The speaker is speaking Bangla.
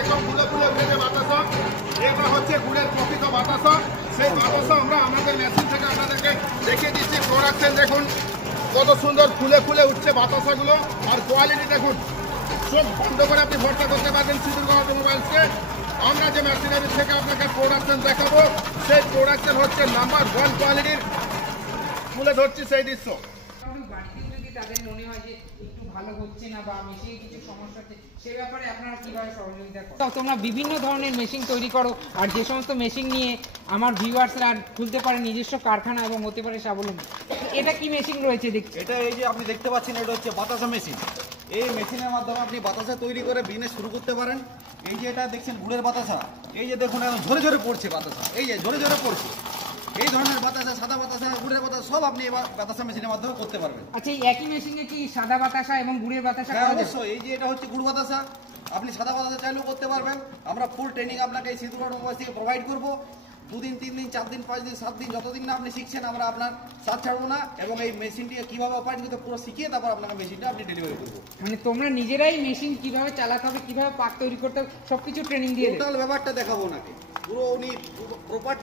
একদম ফুলে ফুলে উঠেছে বাতাসা। এগুলো হচ্ছে গুড়ের প্রকৃত বাতাসা। সেই বাতাসা আমরা আমাদের মেশিন থেকে আপনাদেরকে দেখিয়ে দিচ্ছি। প্রোডাকশন দেখুন কত সুন্দর ফুলে ফুলে উঠছে বাতাসাগুলো, আর কোয়ালিটি দেখুন। চোখ বন্ধ করে আপনি ভরসা করতে পারবেন সিঁদুরগড় অটোমোবাইলসকে। আমরা যে মেশিনারি থেকে আপনাকে প্রোডাকশন দেখাবো, সেই প্রোডাকশন হচ্ছে নাম্বার 1 কোয়ালিটির। তুলে ধরছি সেই দৃশ্য। তাদের মনে হয় যে একটু ভালো হচ্ছে না বা মেশিনে কিছু সমস্যা হচ্ছে, সে ব্যাপারে আপনারা কিভাবে সহযোগিতা করো? তোমরা বিভিন্ন ধরনের মেশিন তৈরি করো, আর যে সমস্ত মেশিন নিয়ে আমার ভিউয়ার্সরা খুলতে পারে নিজস্ব কারখানা এবং হতে পারে স্বাবলম্বী। এটা কি মেশিন রয়েছে দেখছি? এটা এই যে আপনি দেখতে পাচ্ছেন, এটা হচ্ছে বাতাসা মেশিন। এই মেশিনের মাধ্যমে আপনি বাতাসা তৈরি করে বিজনেস শুরু করতে পারেন। এই যে এটা দেখছেন গুড়ের বাতাসা, এই যে দেখুন এখন ঝরে ঝরে পড়ছে বাতাসা, এই যে ঝরে ঝরে পড়ছে। এই ধরনের বাতাসা, সাদা বাতাসা, গুড়ের বাতাসা সব আপনি এই বাতাসা মেশিনের মাধ্যমে করতে পারবেন। আচ্ছা, এই একই মেশিনে কি সাদা বাতাসা এবং গুড়ের বাতাসা? হ্যাঁ অবশ্যই। এই যে এটা হচ্ছে গুড় বাতাসা, আপনি সাদা বাতাসা চাইলেও করতে পারবেন। আমরা ফুল ট্রেনিং আপনাকে এই সিঁদুরগড় অটোমোবাইলস থেকে প্রোভাইড করবো। 2 দিন 3 দিন 4 দিন 5 দিন 7 দিন যতদিন না আপনি শিখছেন, আমরা আপনার সাথ ছাড়বো না। এবং এই মেশিনটিকে কীভাবে অপারেট করতে পুরো শিখিয়ে তারপর আপনাকে মেশিনটা আপনি ডেলিভারি করবো। মানে তোমরা নিজেরাই মেশিন কিভাবে চালাতে হবে, কিভাবে পাক তৈরি করতে হবে, সবকিছু ট্রেনিং দিয়ে টোটাল ব্যাপারটা দেখাবো ওনাকে, পুরো উনি প্রপার